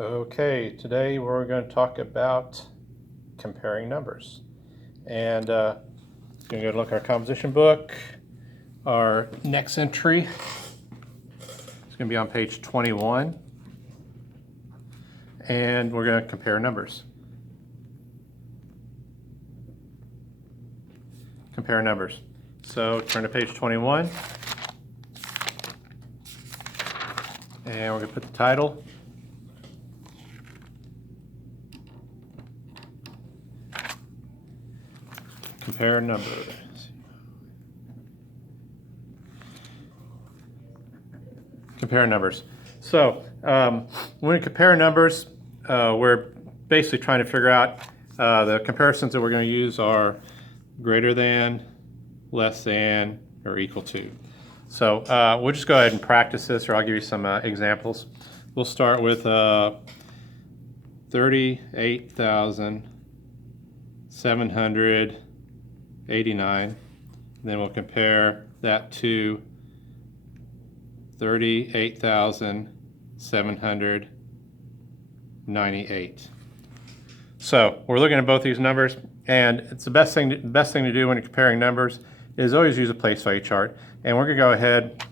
Okay, today we're going to talk about comparing numbers. And we're going to go look at our composition book. Our next entry is going to be on page 21. And we're going to compare numbers. Compare numbers. So turn to page 21. And we're going to put the title. Compare numbers. Compare numbers. So when we compare numbers, we're basically trying to figure out the comparisons that we're going to use are greater than, less than, or equal to. So we'll just go ahead and practice this, or I'll give you some examples. We'll start with 38,789. Then we'll compare that to 38,798. So we're looking at both these numbers, and it's the best thing to do when you're comparing numbers is always use a place value chart. And we're going to go ahead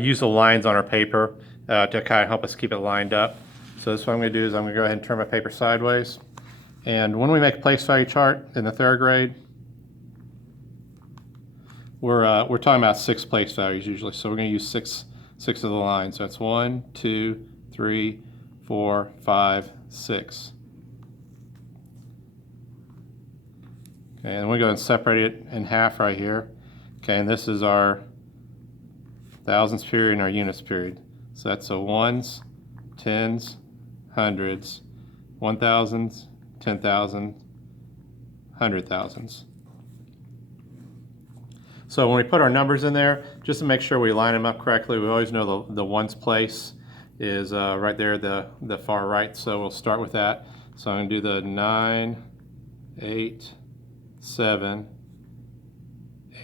use the lines on our paper to kind of help us keep it lined up. So this what I'm going to do is I'm going to go ahead and turn my paper sideways. And when we make a place value chart in the third grade, we're talking about 6 place values usually. So we're going to use six of the lines. So that's 1, 2, 3, 4, 5, 6. Okay, and we go and separate it in half right here. Okay, and this is our thousands period and our units period. So that's a ones, tens, hundreds, 1,000s, 10,000, 100,000s. So when we put our numbers in there, just to make sure we line them up correctly, we always know the ones place is right there, the far right. So we'll start with that. So I'm going to do the 9, 8, 7,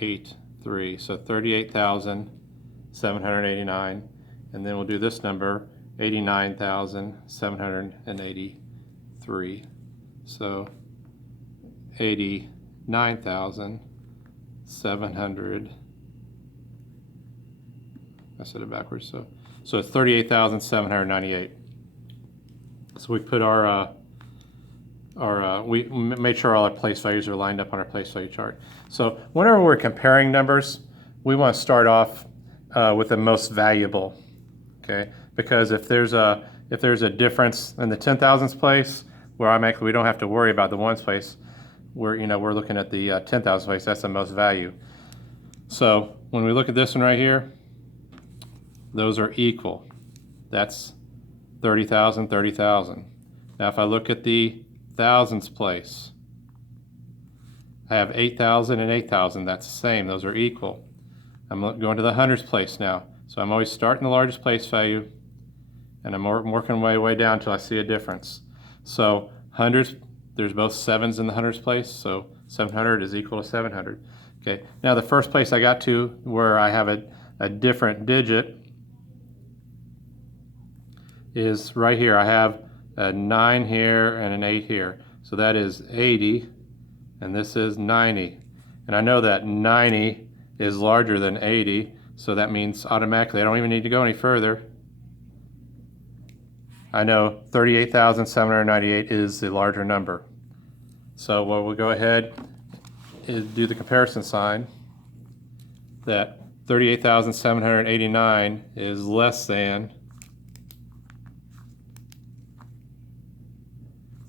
8, 3. So 38,789. And then we'll do this number, 89,783. So 89,700. I said it backwards. So it's 38,798. So we put we made sure all our place values are lined up on our place value chart. So whenever we're comparing numbers, we want to start off with the most valuable, okay? Because if there's a difference in the 10,000s place, where automatically we don't have to worry about the ones place, we're looking at the 10,000s place. That's the most value. So when we look at this one right here, those are equal. That's 30,000, 30,000. Now if I look at the thousands place, I have 8,000 and 8,000. That's the same. Those are equal. I'm going to the hundreds place now. So I'm always starting the largest place value, and I'm working way down until I see a difference. So hundreds, there's both sevens in the hundreds place. So 700 is equal to 700. Okay. Now the first place I got to where I have a different digit is right here. I have a 9 here and an 8 here. So that is 80, and this is 90. And I know that 90 is larger than 80, so that means automatically I don't even need to go any further. I know 38,798 is the larger number. So what we'll go ahead is do the comparison sign that 38,789 is less than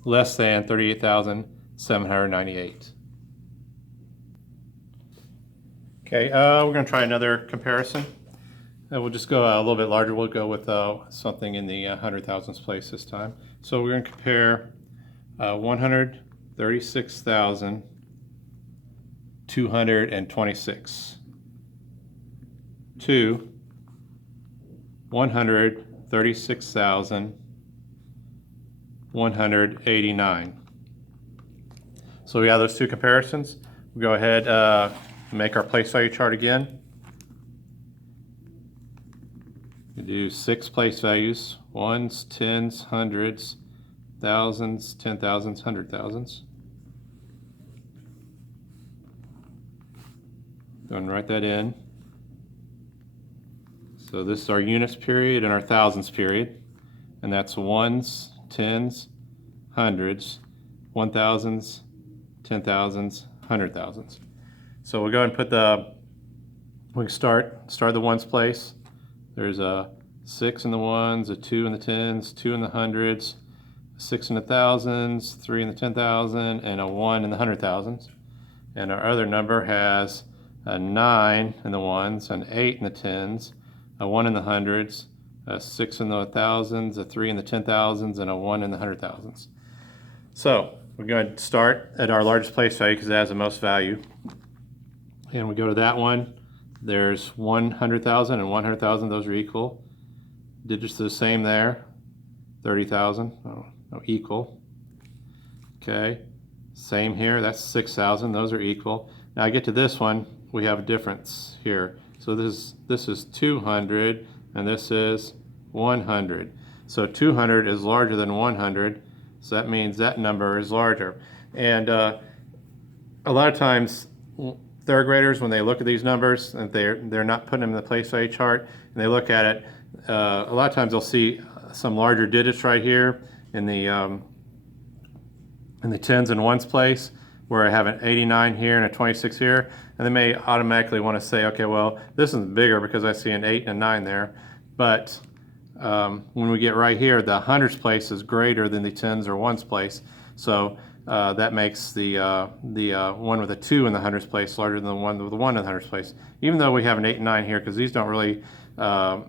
38,798. Okay, we're going to try another comparison. And we'll just go a little bit larger. We'll go with something in the 100,000s place this time. So we're going to compare 136,226 to 136,189. So we have those two comparisons. We'll go ahead make our place value chart again. We do 6 place values, ones, tens, hundreds, thousands, 10,000s, 100,000s. Go and write that in. So this is our units period and our thousands period, and that's ones, tens, hundreds, 1,000s, 10,000s, 100,000s. So we'll go and put we can start the ones place. There's a 6 in the ones, a 2 in the tens, 2 in the hundreds, 6 in the thousands, 3 in the 10,000, and a 1 in the 100,000s. And our other number has a 9 in the ones, an 8 in the tens, a 1 in the hundreds, a 6 in the thousands, a 3 in the 10,000s, and a 1 in the 100,000s. So we're going to start at our largest place value because it has the most value. And we go to that one. There's 100,000 and 100,000. Those are equal. Digits are the same there. 30,000. Oh, no, equal. Okay. Same here. That's 6,000. Those are equal. Now I get to this one. We have a difference here. So this is 200 and this is 100. So 200 is larger than 100. So that means that number is larger. And a lot of times, third graders, when they look at these numbers and they're not putting them in the place value chart, and they look at it, a lot of times they'll see some larger digits right here in the tens and ones place, where I have an 89 here and a 26 here, and they may automatically want to say, okay, well, this is bigger because I see an 8 and a 9 there. But when we get right here, the hundreds place is greater than the tens or ones place, so that makes the one with a 2 in the hundreds place larger than the one with the 1 in the hundreds place. Even though we have an 8 and 9 here, because these don't really not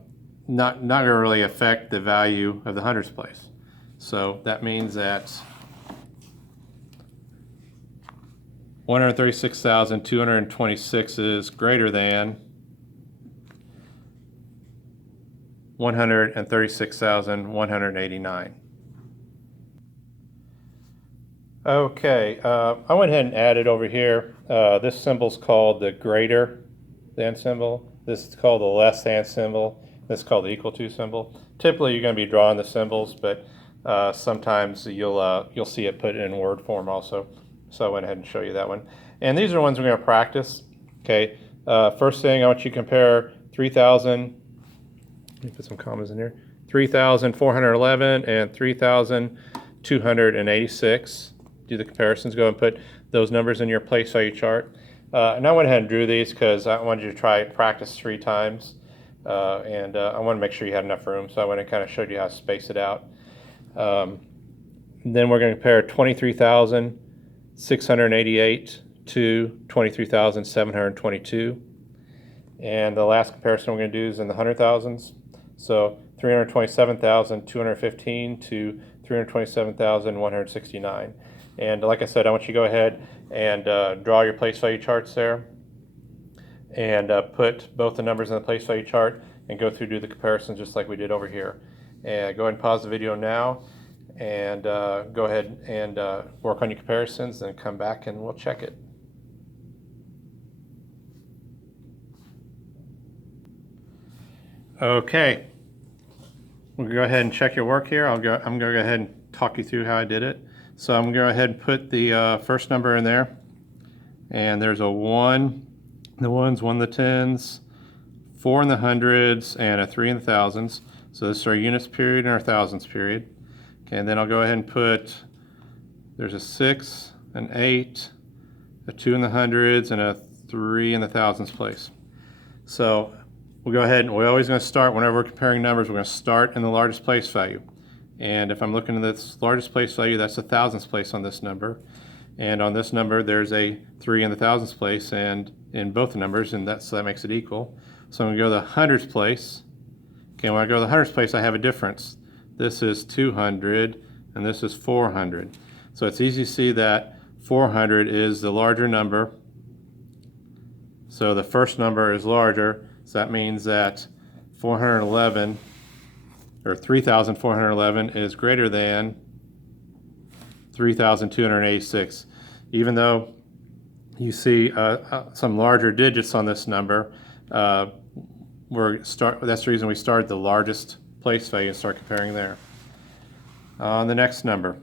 going to really affect the value of the hundreds place. So that means that 136,226 is greater than 136,189. Okay, I went ahead and added over here. This symbol is called the greater than symbol. This is called the less than symbol. This is called the equal to symbol. Typically, you're going to be drawing the symbols, but sometimes you'll see it put in word form also. So I went ahead and show you that one. And these are the ones we're going to practice. Okay. First thing, I want you to compare 3,000. Let me put some commas in here. 3,411 and 3,286. Do the comparisons. Go and put those numbers in your place value chart. And I went ahead and drew these because I wanted you to try practice 3 times. And I want to make sure you had enough room. So I went and kind of showed you how to space it out. Then we're going to compare 23,688 to 23,722. And the last comparison we're going to do is in the 100,000s. So 327,215 to 327,169. And like I said, I want you to go ahead and draw your place value charts there, and put both the numbers in the place value chart and go through do the comparisons just like we did over here. And go ahead and pause the video now and go ahead and work on your comparisons, then come back and we'll check it. Okay, we'll go ahead and check your work here. I'm going to go ahead and talk you through how I did it. So I'm going to go ahead and put the first number in there, and there's a 1 in the ones, 1 in the tens, 4 in the hundreds, and a 3 in the thousands. So this is our units period and our thousands period. Okay, and then I'll go ahead and put, there's a 6, an 8, a 2 in the hundreds, and a 3 in the thousands place. So we'll go ahead and we're always going to start, whenever we're comparing numbers, we're going to start in the largest place value. And if I'm looking at this largest place value, that's the thousands place on this number. And on this number, there's a 3 in the thousands place and in both numbers, and so that makes it equal. So I'm going to go to the hundreds place. Okay, when I go to the hundreds place, I have a difference. This is 200 and this is 400. So it's easy to see that 400 is the larger number. So the first number is larger. So that means that 411 or 3,411 is greater than 3,286. Even though you see some larger digits on this number, that's the reason we started the largest place value and start comparing there. On the next number,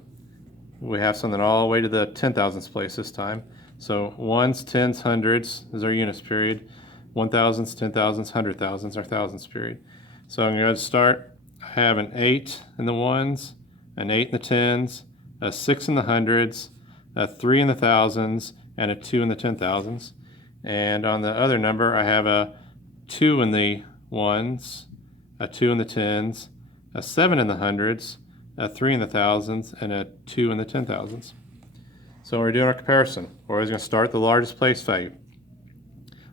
we have something all the way to the 10,000ths place this time. So ones, tens, hundreds is our units period. 1,000s, 10,000s, 100,000s are thousands period. So I'm going to start. I have an 8 in the ones, an 8 in the tens, a 6 in the hundreds, a 3 in the thousands, and a 2 in the 10,000s. And on the other number, I have a 2 in the ones, a 2 in the tens, a 7 in the hundreds, a 3 in the thousands, and a 2 in the 10,000s. So we're doing our comparison. We're always going to start at the largest place value.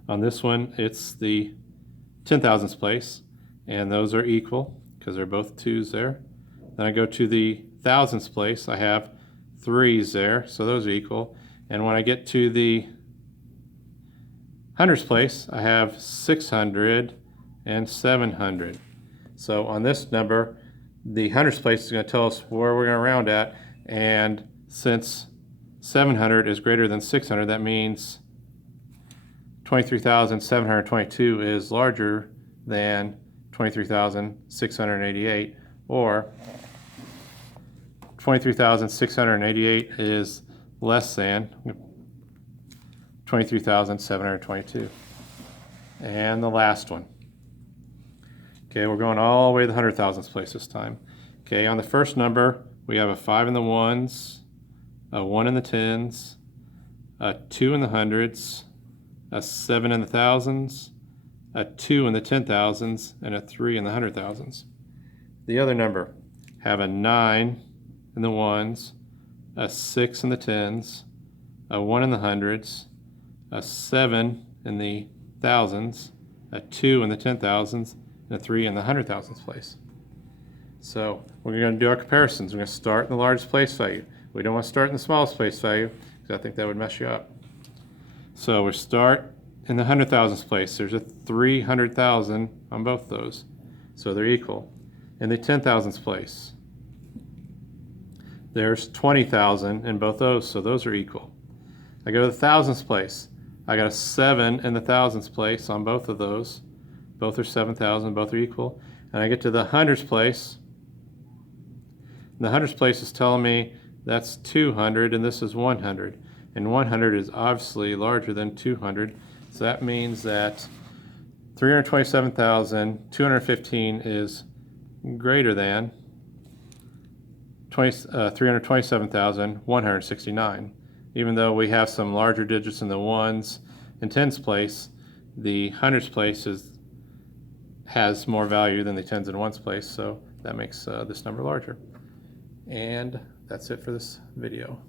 On this one, it's the 10,000ths place, and those are equal because they're both 2's there. Then I go to the thousands place. I have 3's there, so those are equal. And when I get to the hundreds place, I have 600 and 700. So on this number, the hundreds place is going to tell us where we're going to round at, and since 700 is greater than 600, that means 23,722 is larger than 23,688, or 23,688 is less than 23,722. And the last one. Okay, we're going all the way to the 100,000ths place this time. Okay, on the first number, we have a 5 in the ones, a 1 in the tens, a 2 in the hundreds, a 7 in the thousands, a 2 in the 10,000s, and a 3 in the 100,000s. The other number, have a 9 in the ones, a 6 in the tens, a 1 in the hundreds, a 7 in the thousands, a 2 in the 10,000s, and a 3 in the 100,000s place. So we're going to do our comparisons. We're going to start in the largest place value. We don't want to start in the smallest place value because I think that would mess you up. So we start in the 100,000ths place. There's a 300,000 on both those, so they're equal. In the 10,000ths place, there's 20,000 in both those, so those are equal. I go to the thousands place. I got a 7 in the thousands place on both of those. Both are 7,000, both are equal. And I get to the hundreds place. And the hundreds place is telling me that's 200 and this is 100. And 100 is obviously larger than 200. So that means that 327,215 is greater than 327,169. Even though we have some larger digits in the ones and tens place, the hundreds place has more value than the tens and ones place, so that makes this number larger. And that's it for this video.